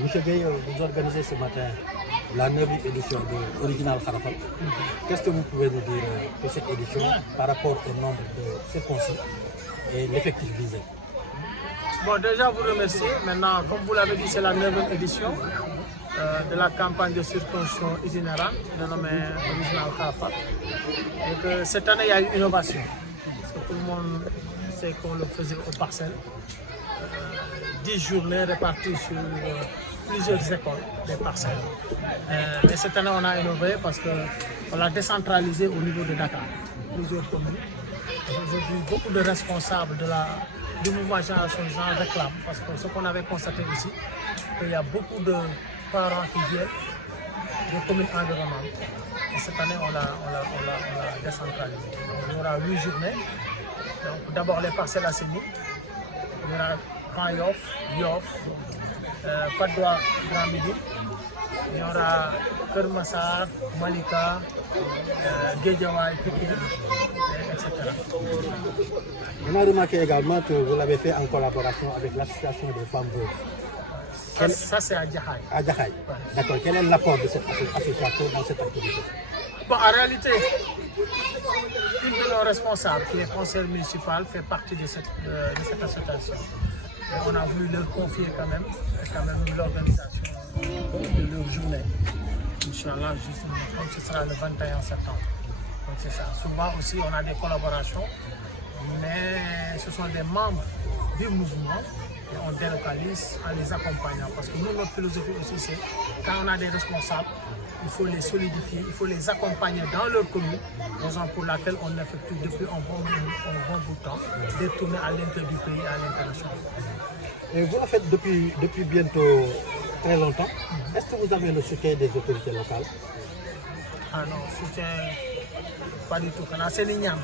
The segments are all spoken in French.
Monsieur Gueye, vous organisez ce matin la 9e édition de Original Kharafal. Qu'est-ce que vous pouvez nous dire de cette édition par rapport au nombre de circoncis et l'effectif visé? Bon, déjà vous remercier. Maintenant, comme vous l'avez dit, c'est la 9e édition de la campagne de circoncision itinérante dénommée Original Kharafal. Et que cette année, il y a eu une innovation. Parce que tout le monde sait qu'on le faisait aux parcelles. 10 journées réparties sur plusieurs écoles des parcelles. Mais cette année, on a innové parce qu'on l'a décentralisé au niveau de Dakar, plusieurs communes. Aujourd'hui, beaucoup de responsables du mouvement Génération Jean réclament, parce que ce qu'on avait constaté ici, qu'il y a beaucoup de parents qui viennent des communes environnantes. Et cette année, on l'a décentralisé. Donc, il y aura 8 journées. Donc, d'abord les parcelles assainies. Il y aura Grand Yoff, Patte d'Oie, Grand Midi. Il y aura Keur Massar, Malika, Guédiawaye, Pikine, etc. On a remarqué également que vous l'avez fait en collaboration avec l'association des femmes veuves. Ça c'est à Djahaï. À Djahaï. Ouais. D'accord. Quel est l'apport de cette association dans cette activité? Bon, en réalité, une de nos responsables, qui est conseiller municipal, fait partie de cette association. Et on a voulu leur confier quand même l'organisation de leur journée. Inch'Allah, justement, comme ce sera le 21 septembre. Donc c'est ça. Souvent aussi, on a des collaborations, mais ce sont des membres du mouvement et on délocalise en les accompagnant. Parce que nous, notre philosophie aussi, c'est quand on a des responsables, il faut les solidifier, il faut les accompagner dans leur commune, raison pour laquelle on effectue depuis un bon bout de temps des tournées à l'intérieur du pays et à l'international. Et vous, en fait, depuis bientôt très longtemps, est-ce que vous avez le soutien des autorités locales? Ah non, soutien, pas du tout. C'est l'Ignam.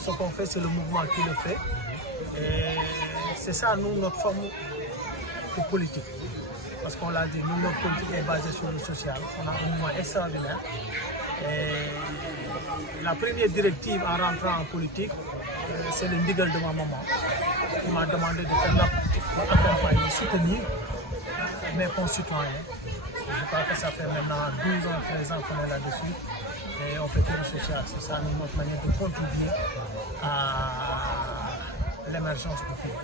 Ce qu'on fait, c'est le mouvement qui le fait. Et c'est ça, nous, notre forme de politique. Parce qu'on l'a dit, nous, notre politique est basée sur le social. On a un mouvement extraordinaire. Et la première directive en rentrant en politique, c'est le ndigal de ma maman, qui m'a demandé de faire la politique pour accompagner, soutenir mes concitoyens. Je crois que ça fait maintenant 12 ans, 13 ans qu'on est là-dessus. Et on fait tout le social. C'est ça notre manière de contribuer à l'émergence du pays.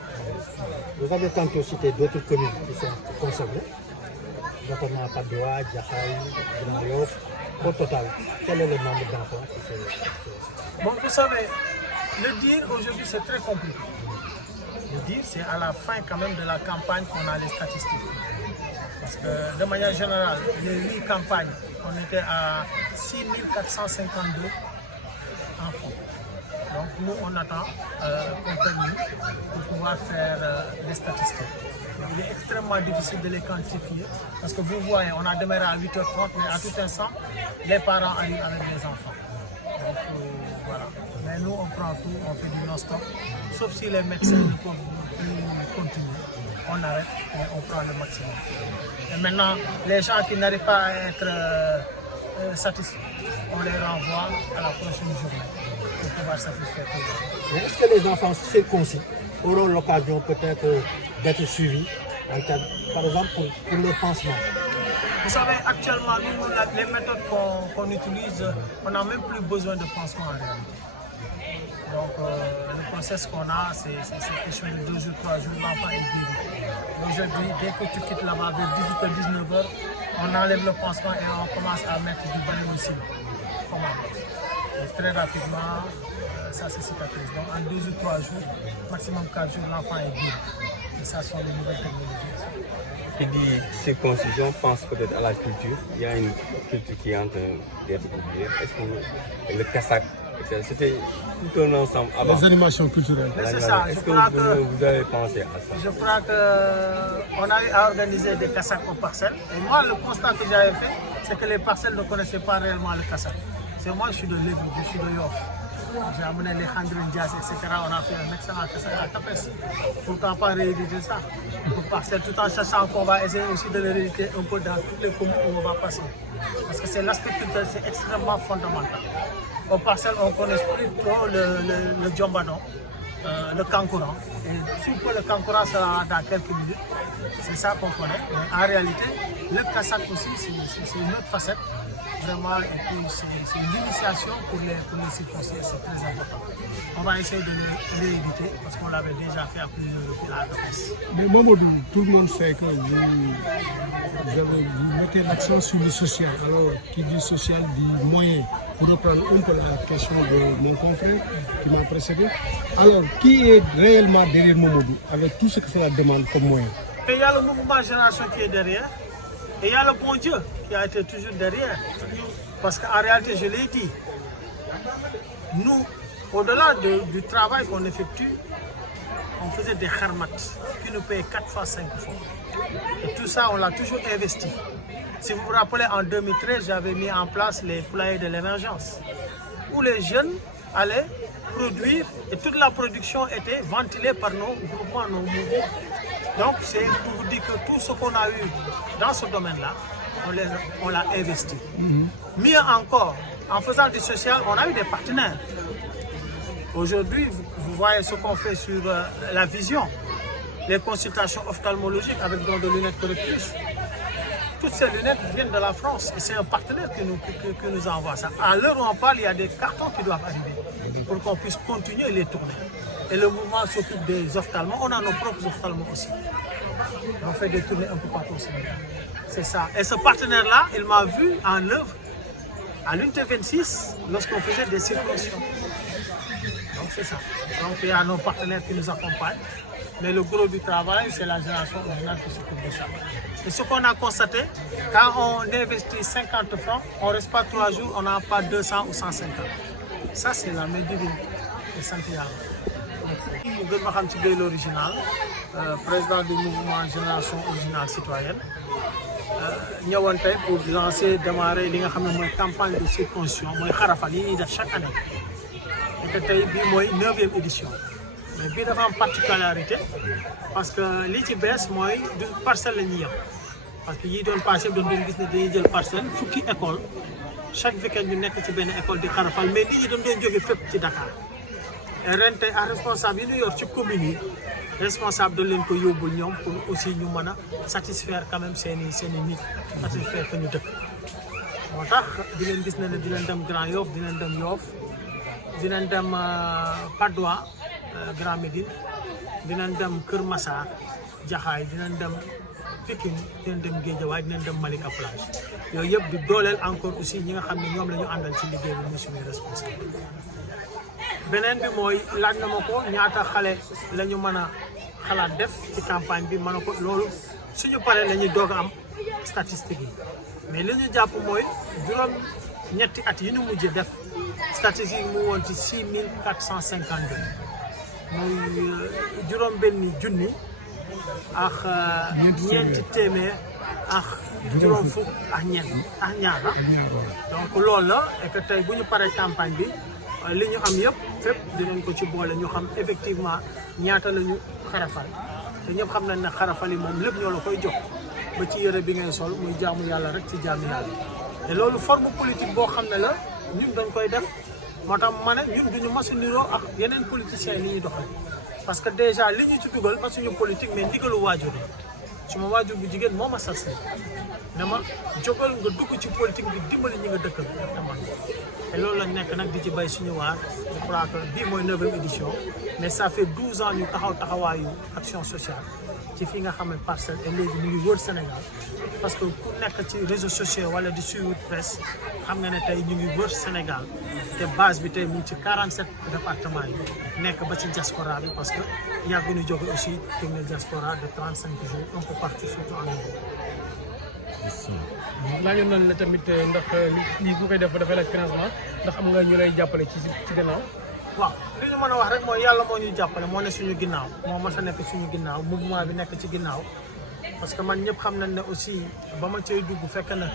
Vous avez tantôt cité d'autres communes qui sont concernées, notamment Patte d'Oie, Djahaï, Grand Yoff. Au total, quel est le nombre d'enfants qui sont... Bon, vous savez, le dire aujourd'hui c'est très compliqué. Le dire, c'est à la fin quand même de la campagne qu'on a les statistiques. Parce que de manière générale, les 8 campagnes, on était à 6452 enfants. Donc nous, on attend qu'on termine pour pouvoir faire les statistiques. Il est extrêmement difficile de les quantifier parce que vous voyez, on a démarré à 8h30, mais à tout instant, les parents arrivent avec les enfants. Donc voilà. Mais nous, on prend tout, on fait du non-stop. Sauf si les médecins ne peuvent plus continuer. On arrête, mais on prend le maximum. Et maintenant, les gens qui n'arrivent pas à être satisfaits, on les renvoie à la prochaine journée pour pouvoir satisfaire tout le monde. Est-ce que les enfants circoncis auront l'occasion peut-être d'être suivis, par exemple pour le pansement? Vous savez, actuellement, nous, les méthodes qu'on utilise, on n'a même plus besoin de pansement en réalité. Donc, le process qu'on a, c'est question de 2 jours, 3 jours, l'enfant est guéri. Aujourd'hui, dès que tu quittes là-bas, vers 18h, 19h, on enlève le pansement et on commence à mettre du baléocine. Et très rapidement, ça se cicatrise. Donc, en 2 ou 3 jours, maximum 4 jours, l'enfant est guéri. Et ça sont les nouvelles technologies. Qui dit circoncision pense peut-être à la culture. Il y a une culture qui est en train d'être oubliée. Est-ce que le Kassak, c'était tout un ensemble avant? Les animations culturelles. C'est ça. Est-ce que vous avez pensé à ça? Je crois qu'on a eu à organiser des Kassaks aux parcelles. Et moi, le constat que j'avais fait, c'est que les parcelles ne connaissaient pas réellement le Kassak. C'est moi, je suis de Lébou, je suis de Yoff. J'ai amené les Khandrin Diaz, etc. On a fait un excellent Kassak à Capes. Pourquoi pas rééditer ça pour parcelles, tout en sachant qu'on va essayer aussi de le rééditer un peu dans toutes les communes où on va passer. Parce que c'est l'aspect culturel, c'est extrêmement fondamental. Aux parcelles, on connaît plutôt le djambadon le Kankourang. Et sous peu, le Kankourang sera dans quelques minutes. C'est ça qu'on connaît. Mais en réalité, le Kassak aussi, c'est une autre facette. Vraiment, et puis c'est une initiation pour les circonstances, c'est très important. On va essayer de le rééditer parce qu'on l'avait déjà fait à plusieurs reprises à Agadez. Mais Mamadou, tout le monde sait que vous mettez l'accent sur le social. Alors, qui dit social dit moyen. Pour reprendre un peu la question de mon confrère qui m'a précédé. Alors, qui est réellement derrière Mamadou avec tout ce que cela demande comme moyen? Et il y a le mouvement Génération qui est derrière. Et il y a le bon Dieu qui a été toujours derrière. Parce qu'en réalité, je l'ai dit, nous, au-delà du travail qu'on effectue, on faisait des kharmat qui nous payaient 4 fois, 5 fois. Et tout ça, on l'a toujours investi. Si vous vous rappelez, en 2013, j'avais mis en place les poulaillers de l'émergence, où les jeunes allaient produire et toute la production était ventilée par nos groupements, nos mouvements. Donc, c'est pour vous dire que tout ce qu'on a eu dans ce domaine-là, on l'a investi. Mieux encore, en faisant du social, on a eu des partenaires. Aujourd'hui, vous voyez ce qu'on fait sur la vision, les consultations ophtalmologiques avec don de lunettes correctrices. Toutes ces lunettes viennent de la France et c'est un partenaire qui nous envoie ça. À l'heure où on parle, il y a des cartons qui doivent arriver pour qu'on puisse continuer les tournées. Et le mouvement s'occupe des ophtalmos. On a nos propres ophtalmos aussi. On fait des tournées un peu partout au Sénégal. C'est ça. Et ce partenaire-là, il m'a vu en œuvre à l'unité 26 lorsqu'on faisait des circoncisions. Donc c'est ça. Donc il y a nos partenaires qui nous accompagnent. Mais le gros du travail, c'est la génération originale qui s'occupe de ça. Et ce qu'on a constaté, quand on investit 50 francs, on ne reste pas 3 jours, on n'a pas 200 ou 150. Ça, c'est la main divine de Santiago. Je suis l'original, président du mouvement Génération Originale Citoyenne. Nous avons pour lancer, démarrer la campagne de circoncision, chaque année. Et c'est la 9e édition. Mais il y a une particularité parce que ce qui est c'est que parcelle la parce que yi doon passé doon gis ne dañuy jël parcelle fukki école chaque week-end ñu nekk ci benn école di xarafal mais nit ñi doon jóge fépp ci Dakar et ren tey à responsable yi ñu yor ci commune yi responsable dañ leen ko yóbbul ñoom pour aussi ñu mën a satisfaire quand même seen i nit satisfaire fa ñu dëkk moo tax di leen gis ne di leen dem Grand Yoff di leen dem Yoff di leen dem Patte d'Oie Grand Médine dinañ dem Kër Massar Jaxaay dinañ dem Pikine dinañ dem Guédiawaye dinañ dem Malika Plage yooyu yëpp di dooleel encore aussi ñi nga xam ne ñoom la ñu àndal ci liggéey bi muy suñu responsable. beneen bi mooy laaj na ma ko ñaata xale la ñu mën a xalaat def ci campagne bi mën a ko loolu suñu paree la ñuy doog a am statistiques yi mais li ñu jàpp mooy juróom-ñetti at yi ñu mujjee def statistiques yi mu woon ci 6452. muy juróom benni junni ak ñeenti téeméer ak juróom fukk ak ñaar donc loolu la et que tey bu ñu paree campagne bi li ñu am yëpp fépp dinañ ko ci boole ñu xam effectivement ñaata la ñu xarafal te ñëpp xam nañ ne xarafal yi moom lépp ñoo la koy jox ba ci yëre bi ngay sol muy jaamu yàlla rek ci jaamu yàlla te loolu forme politique boo xam ne la ñun dañ koy def moo tax ma ne ñun duñu masu niroo ak yeneen politiciens yi ni ñuy doxal parce que déjà li ñu ci dugal masuñu politique mais ndigalu waajur la suma waajur bu jigéen moo ma sas ne ma jógal nga dugg ci politique bi dimbali ñi nga dëkkal man te loolu la nekk nag di ci bay suñu waar je crois que bii mooy 9e édition mais ça fait 12 ans ñu taxawaayu action sociale ci fi nga xam ne parcelle et léegi mu ngi wër Sénégal parce que ku nekk ci réseaux sociaux wala di suivre presse xam nga ne tey ñu ngi wër Sénégal te base bi tey mu ngi ci 47 départements yi nekk ba ci diaspora bi parce que yàgg ñu jóge aussi technique diaspora de 35 jours un peu partout surtout en Europe. laajoon nañ la tamit ndax lii bu koy def dafay laaj financement ndax am nga ñu lay jàppale ci gannaaw. waaw li ñu mën a wax rek mooy yàlla moo ñuy jàppale moo ne suñu ginnaaw moo mas a nekk suñu ginnaaw mouvement bi nekk ci ginnaaw parce que man ñëpp xam nañ ne aussi ba ma cay dugg fekk na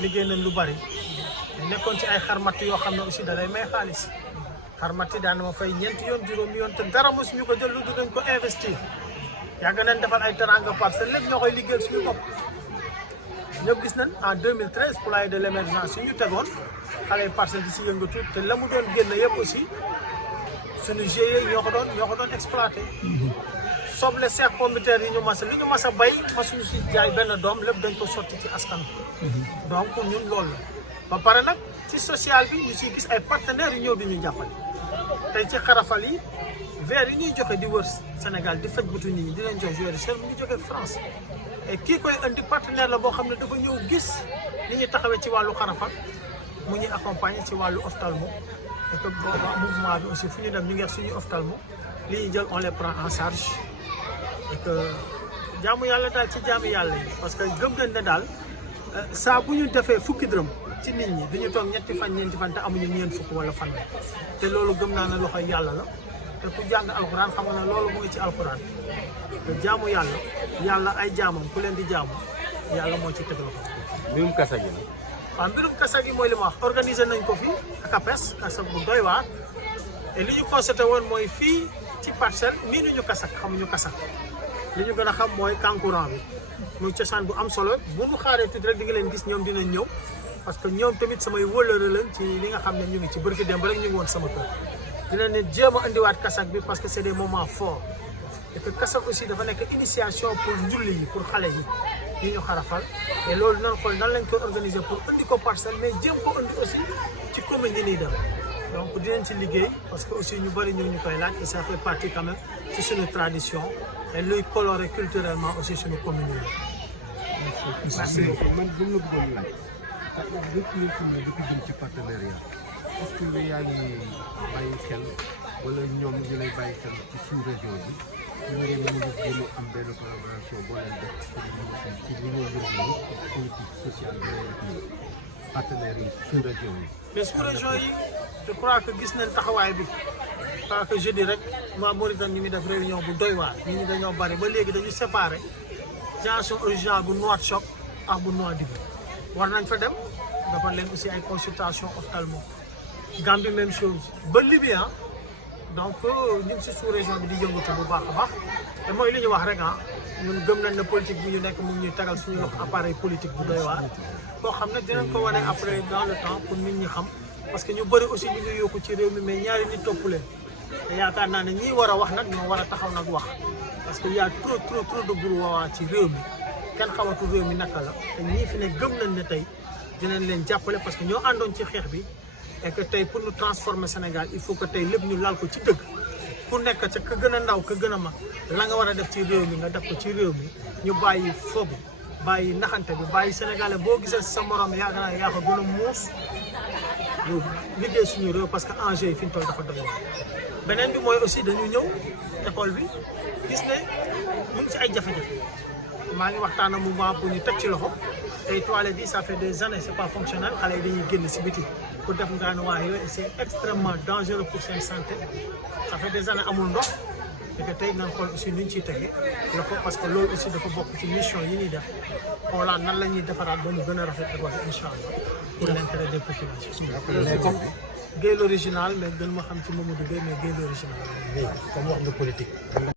liggéey nañ lu bari nekkoon ci ay xarmat yoo xam ne aussi da lay may xaalis xarmat yi daan ma fay ñeenti yoon juróomi yoon te dara mosuñu ko jël lu dul dañ ko investir yàgg nañ defal ay teranga parcelle lépp ñoo koy liggéeyal suñu bopp. ñëpp gis nañ en 2013 poulailler de l'émergence yi ñu tegoon xale yi parcelle di si yëngatu te la mu doon génn yëpp aussi suñu GIE ñoo ko doon exploité. soble seex pomme de terre yi ñu mas li ñu mas a bay masuñu si jaay benn doom lépp dañ ko sotti ci askan donc ñun loolu la ba pare nag ci social bi ñu siy gis ay partenaires yu ñëw di ñu jàppale tey ci xarafal yi verre yi ñuy joxe di wër Sénégal di faj butu nit ñi di leen jox joueur de chair mu ngi jógee France et kii koy indi partenaire la boo xam ne dafa ñëw gis li ñu taxawee ci wàllu xarafal mu ñuy accompagner ci wàllu ophtalmo et que mouvement bi aussi fu ñu dem ñu ngi suñuy ophtalmo li ñuy jël on les prend en charge et que jaamu yàlla daal ci jaamu yàlla yi parce que gëm nañ ne daal saa bu ñu defee fukki dërëm ci nit ñi duñu toog ñetti fan ñeenti fan te amuñu ñeent fukk wala fan te loolu gëm naa ne loxoy yàlla la te ku jàng alxuraan xam nga ne loolu mu ngi ci alxuraan te jaamu yàlla ay jaamam ku leen di jaamu yàlla moo ci teg loxo. mbirum kasa gi nag. waaw mbirum kasa gi mooy li ma wax organisé nañ ko fi ak APES kasa bu doy waar et li ñu constaté woon mooy fii ci parcelle miinuñu kasak xamuñu kasak li ñu gën a xam mooy kankurang bi muy cosaan bu am solo bu ñu xaaree tuuti rek di nga leen gis ñoom dinañ ñëw parce que ñoom tamit samay wëllëre lañ ci li nga xam ne ñu ngi ci bërki dem ba rek ñu ngi woon sama kër dina ne jéem a indiwaat kasak bi parce que c'est des moments forts et que kasak aussi dafa nekk initiation pour njulli yi pour xale yi ñu xarafal et loolu nan xool nan lañ koy organiser pour indi ko parcelle mais jéem ko indi aussi ci commune yi nii dem donc dinañ ci liggéey parce que aussi ñu bëri ñu koy laaj et ça fait partie quand même ci suñu tradition et luy colorer culturellement aussi suñu commune yi. merci man bu la bëggoon laaj depuis nga xam ne dafa jëm ci partenariat est-ce que yaa ngi bàyyi xel wala ñoom ñu lay bàyyi xel ci sous-région bi ñu ngeen mën a gën a am benn collaboration boo leen def pour ñu ci li nga yëngu politique sociale bi ngay def partenaires yi sous-région yi. mais sous-région yi je crois que gis nañ taxawaay bi parce que jeudi rek waa Mauritanie ñu ngi def réunion bu doy waar nit ñi dañoo bari ba léegi dañu séparé génération originale bu Nouakchott ak bu Nouadhibou war nañ fa dem dafa leen aussi ay consultation ophtalmo Gambie même chose ba Libye donc ñu ngi si sous-région bi di yëngatu bu baax a baax te mooy li ñu wax rek ñun gëm nañ ne politique bi ñu nekk mu ngi ñuy tagal suñu loxo appareil politique bu doy waar boo xam ne dinañ ko wane après dans le temps pour nit ñi xam parce que ñu bëri aussi ñu ngi yokku ci réew mi mais ñaari nit topp leen te yaakaar naa ne ñii war a wax nag ñoo war a taxaw nag wax parce que y a trop de brouhaha ci réew mi kenn xamatul réew mi naka la te ñii fi ne gëm nañ ne tey dinañ leen jàppale parce que ñoo àndoon ci xeex bi et que tey pour ñu transformer Sénégal il faut que tey lépp ñu laal ko ci dëgg ku nekk ca ka gën a ndaw ka gën a mag la nga war a def ci réew mi nga def ko ci réew mi ñu bàyyi foofu bàyyi naxante bi bàyyi sénégalais boo gisee sa morom yaakaar naa yaa ko gën a muus ñu liggéey suñu réew parce que enjeu yi fi ñu toll dafa doy waar beneen bi mooy aussi dañu ñëw école bi gis ne ñu ngi ci ay jafe-jafe maa ngi waxtaan ak mouvement pour ñu teg ci loxo tey toilettes yi ça fait des années c'est pas fonctionnel xale yi dañuy génn si biti pour def ngaanuwaay yooyu et c'est extrêmement dangereux pour seen santé ça fait des années amul ndox et que tey nañ xool aussi nuñ ciy tegee loxo parce que loolu aussi dafa bokk ci mission yi ñuy def xoolaat nan la ñuy defaraat ba mu gën a rafet école bi incha allah pour l'intérêt des populations. Gueye l'original mais gën ma xam ci Mamadou Gueye mais Gueye l'original. comme wax nga politique.